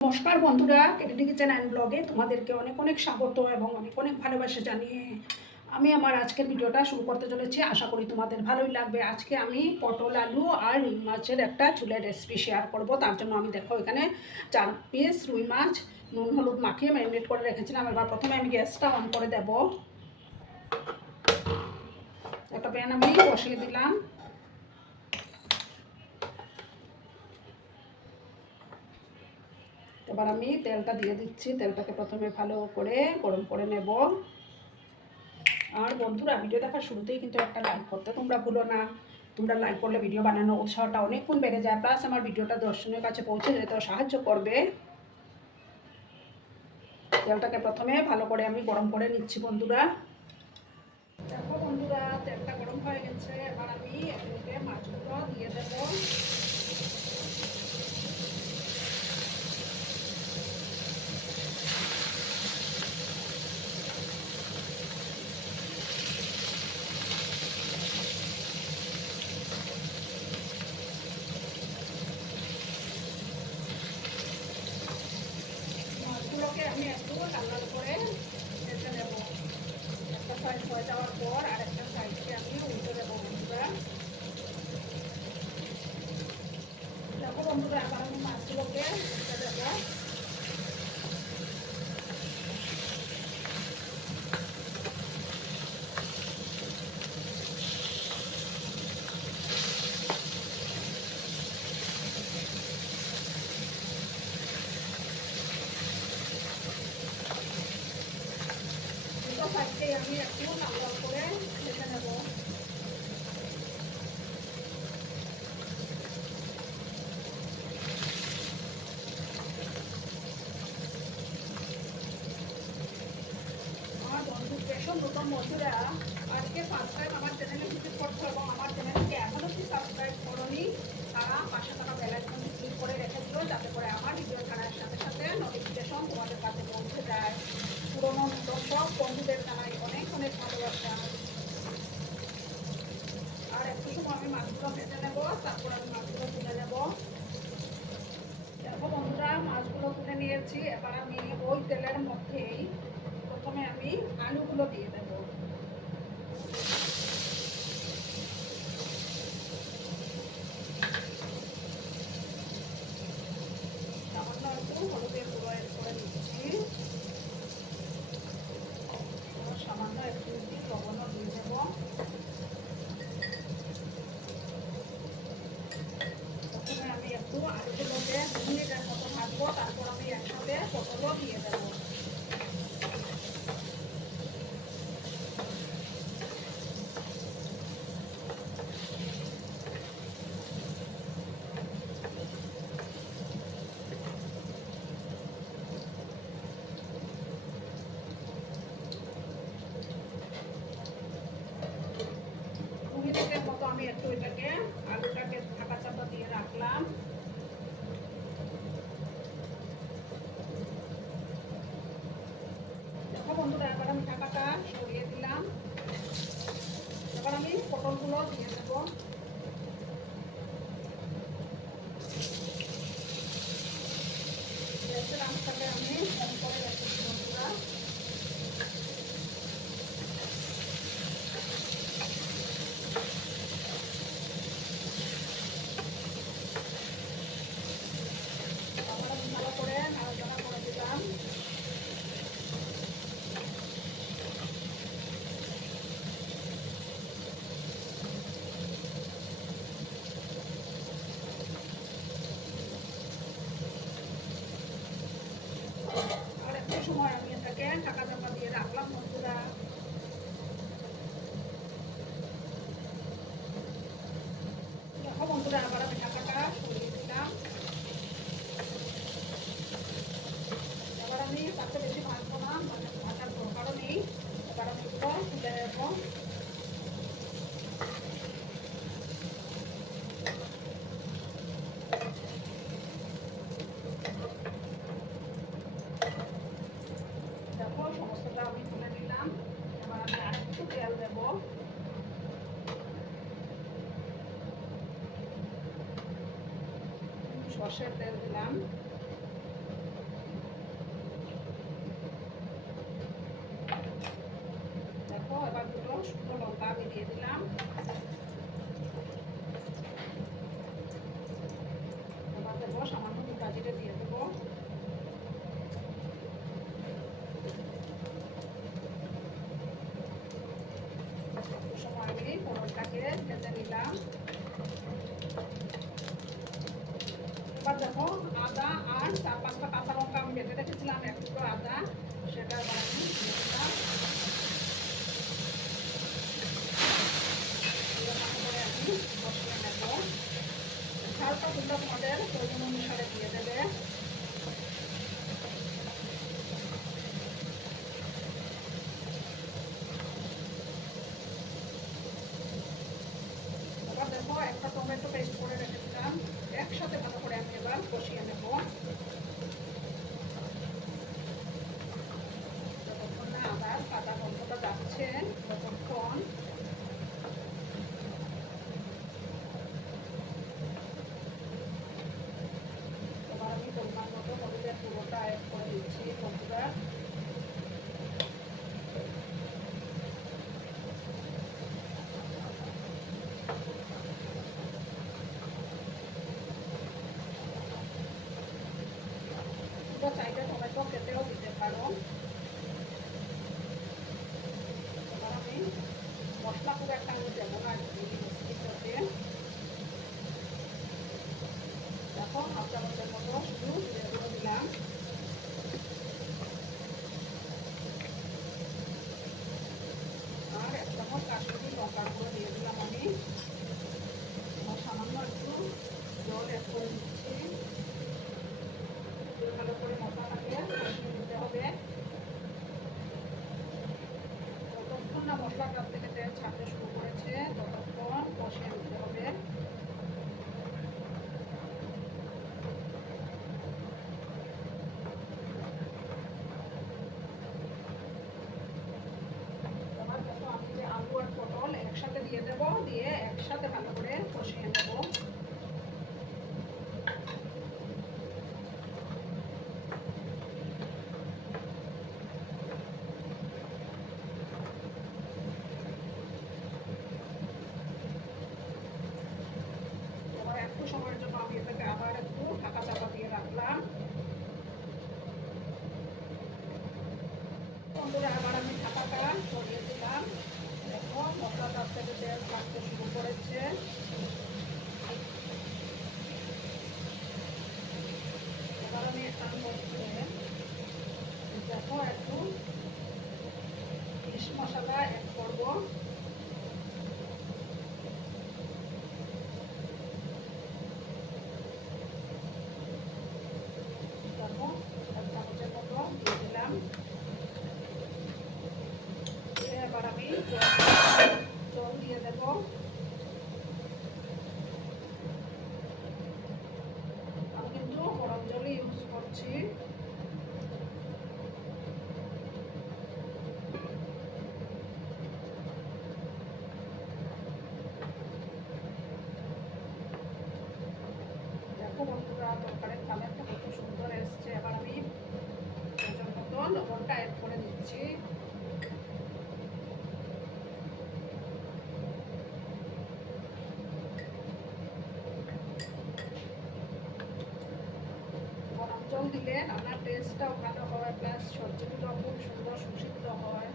নমস্কার বন্ধুরা, কেটিডি kitchen and ব্লগে তোমাদেরকে অনেক অনেক স্বাগত এবং অনেক অনেক ভালোবাসা জানিয়ে আমি আমার আজকের ভিডিওটা শুরু করতে চলেছি। আশা করি তোমাদের ভালোই লাগবে। আজকে আমি পটল, আলু আর রুই মাছের একটা চুলের রেসিপি শেয়ার করব। তার জন্য আমি দেখো এখানে 4 পিস রুই মাছ নুন হলুদ মাখিয়ে ম্যারিনেট করে রেখেছিলাম। এবার প্রথমে আমি গ্যাসটা অন করে দেব। একটা প্যান আমি বসিয়ে দিলাম। এবার আমি তেলটা দিয়ে দিচ্ছি। তেলটাকে প্রথমে ভালো করে গরম করে নেব। আর বন্ধুরা, ভিডিও দেখার শুরুতেই কিন্তু একটা লাইক করতে তোমরা ভুলো না। তোমরা লাইক করলে ভিডিও বানানোর উৎসাহটা অনেক গুণ বেড়ে যায়, প্লাস আমার ভিডিওটা দর্শনের কাছে পৌঁছে যেতেও সাহায্য করবে। তেলটাকে প্রথমে ভালো করে আমি গরম করে নিচ্ছি বন্ধুরা। দেখো বন্ধুরা, তেলটা গরম হয়ে গেছে। এবার আমি এগুলোকে মাছগুলো দিয়ে দেবো। মাছগুলোকে আমি একটু লাল করে ভেজে নেব। একটা সাইড হয়ে যাওয়ার পর আরেকটা সাইডকে আমি উল্টে দেবো বন্ধুরা। দেখো বন্ধুরা, এবার আমি মাছগুলোকে উল্টে দেবো। দুটো সাইডকেই আমি একটু লাল লাল করে ভেজে নেব। আমার বন্ধু যেসব নতুন বন্ধুরা আজকে ফার্স্ট টাইম আমার চ্যানেলে ভিজিট করছো এবং আমার চ্যানেলকে এখনও কি সাবস্ক্রাইব করোনি, তারা পাশে থাকা বেল আইকনটি ক্লিক করে রেখে দিও, যাতে করে আমার ভিডিও ছাড়ার সাথে সাথে নোটিফিকেশন তোমাদের কাছে পৌঁছে যায়। পুরোনো নতুন সব বন্ধুদের জানাই অনেক অনেক ভালোবাসা। আর একটু সময় আমি মাছগুলো ভেজে নেবো, তারপর আমি মাছগুলো তুলে নেবো। দেখো বন্ধুরা, মাছগুলো তুলে নিয়েছি। এবার আমি ওই তেলের মধ্যেই প্রথমে আমি আলুগুলো দিয়ে দেবো। সামান্য একটু হলুদের গুঁড়ো এড করে নিচ্ছি। সামান্য একটু লবণও দিয়ে দেবো। প্রথমে আমি একটু আলুগুলোকে 2 মিনিটের মতো ভাজবো, তারপর আমি একসাথে পটলও দিয়ে দেবো। মিনিটের মতো আমি একটু এটাকে আলুটাকে ঢাকা চাপা দিয়ে রাখলাম। দেখো বন্ধুরা, এবার আমি ঢাকাটা সরিয়ে দিলাম। এবার আমি পটলগুলো দিয়ে দেবো। গ্যাসের আঁচটাকে আমি কম করে রেখেছি বন্ধুরা। আবার আমি ভালো করে নাড়াচাড়া করে দিলাম। আর একটু সময় আমি এটাকে ভেজে নিলাম। এবার দেখো আদা আর 4-5টা কাঁচা লঙ্কা আমি বেটে রেখেছিলাম, এক টুকরো আদা, সেটা এবার আমি দিয়ে দিলাম। ভালো করে আমি বসিয়ে নেব। ঝালটা তোমরা তোমাদের প্রয়োজন অনুসারে দিয়ে দেবে। এবার দেখো একটা টমেটো পেস্ট করে রেখেছিলাম, একসাথে ভালো করে আমি এবার কষিয়ে নেব। যতক্ষণ না আদার কাঁচা গন্ধটা যাচ্ছে ততক্ষণ এবার আমি পরিমাণ মতো হলুদের গুঁড়োটা অ্যাড করে দিচ্ছি বন্ধুরা। তোমরা চাইলে টমেটো কেটেও দিতে পারো। এবার আমি মশলা খুব একটা আমি দেবো না রেসিপিটাতে। দেখো হাফ চামচের মতো শুধু জিরে দিলাম। আর 1 চামচ কাশ্মীরি লঙ্কার গুঁড়ো দিয়ে দিলাম আমি। সামান্য একটু জল অ্যাড করে দিচ্ছি। ভালো করে মশলাটাকে কষিয়ে নিতে হবে। যতক্ষণ না মশলাটার থেকে তেল ছাড়তে শুরু করেছে ততক্ষণ কষিয়ে নিতে হবে। এবার দেখো আমি যে আলু আর পটল একসাথে দিয়ে দেবো, দিয়ে একসাথে ভালো করে কষিয়ে নেব। একটু সময়ের জন্য আমি এটাকে আবার একটু ঢাকা চাপা দিয়ে রাখলাম। বন্ধুরা আবার আমি ঢাকাটা সরিয়ে দিলাম। দেখো মশলাটা থেকে তেল ছাড়তে শুরু করেছে। এবার আমি এখান মধ্যে দেখো একটু ফিশ মশলা অ্যাড করবো। দেখো 1 চামচের মতো দিয়ে দিলাম। এবার আমি জল দিয়ে দেব। আমি কিন্তু গরম জলই ইউজ করছি। দেখো বন্ধুরা তরকারির কালারটা কত সুন্দর এসছে। এবার আমি প্রয়োজন মতো লবণটা অ্যাড করে দিচ্ছি। গরম জল দিলে রান্নার টেস্টটাও ভালো হয়, প্লাস সবজিগুলো খুব সুন্দর সুসিদ্ধ হয়।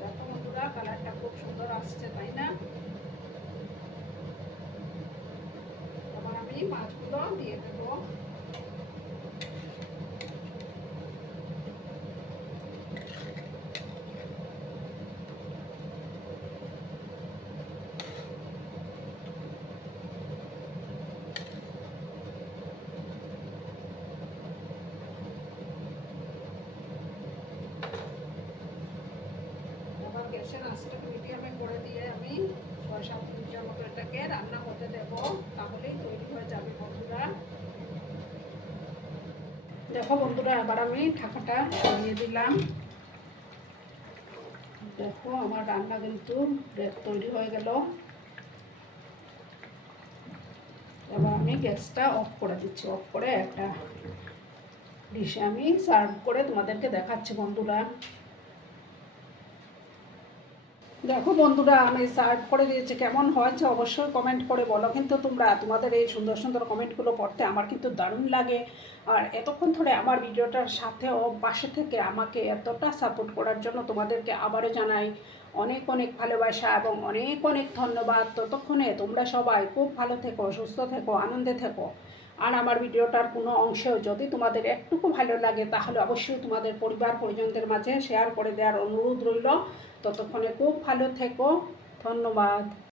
দেখো বন্ধুরা কালারটা খুব সুন্দর আসছে, তাই না? এবার আমি মাছগুলো দিয়ে দেবো। গ্যাসের আঁচটাকে মিডিয়ামে করে দিয়ে আমি 6-7 মিনিটের মতো এটাকে রান্না হতে দেব, তাহলেই তৈরি হয়ে যাবে বন্ধুরা। দেখো বন্ধুরা এবার আমি ঢাকাটা সরিয়ে দিলাম। দেখো আমার রান্না কিন্তু তৈরি হয়ে গেল। এবার আমি গ্যাসটা অফ করে দিচ্ছি। অফ করে একটা ডিশে আমি সার্ভ করে তোমাদেরকে দেখাচ্ছি বন্ধুরা। দেখো বন্ধুরা, আমি সার্ভ করে দিয়েছি, কেমন হয়েছে অবশ্যই কমেন্ট করে বলো। কিন্তু তোমরা তোমাদের এই সুন্দর সুন্দর কমেন্টগুলো পড়তে আমার কিন্তু দারুণ লাগে। আর এতক্ষণ ধরে আমার ভিডিওটার সাথেও পাশে থেকে আমাকে এতটা সাপোর্ট করার জন্য তোমাদেরকে আবারও জানাই অনেক অনেক ভালোবাসা এবং অনেক অনেক ধন্যবাদ। ততক্ষণে তোমরা সবাই খুব ভালো থেকো, সুস্থ থেকো, আনন্দে থেকো। আর আমার ভিডিওটার কোনো অংশেও যদি তোমাদের একটুকু ভালো লাগে তাহলে অবশ্যই তোমাদের পরিবার পরিজনদের মাঝে শেয়ার করে দেওয়ার অনুরোধ রইল। ততক্ষণে খুব ভালো থেকো। ধন্যবাদ।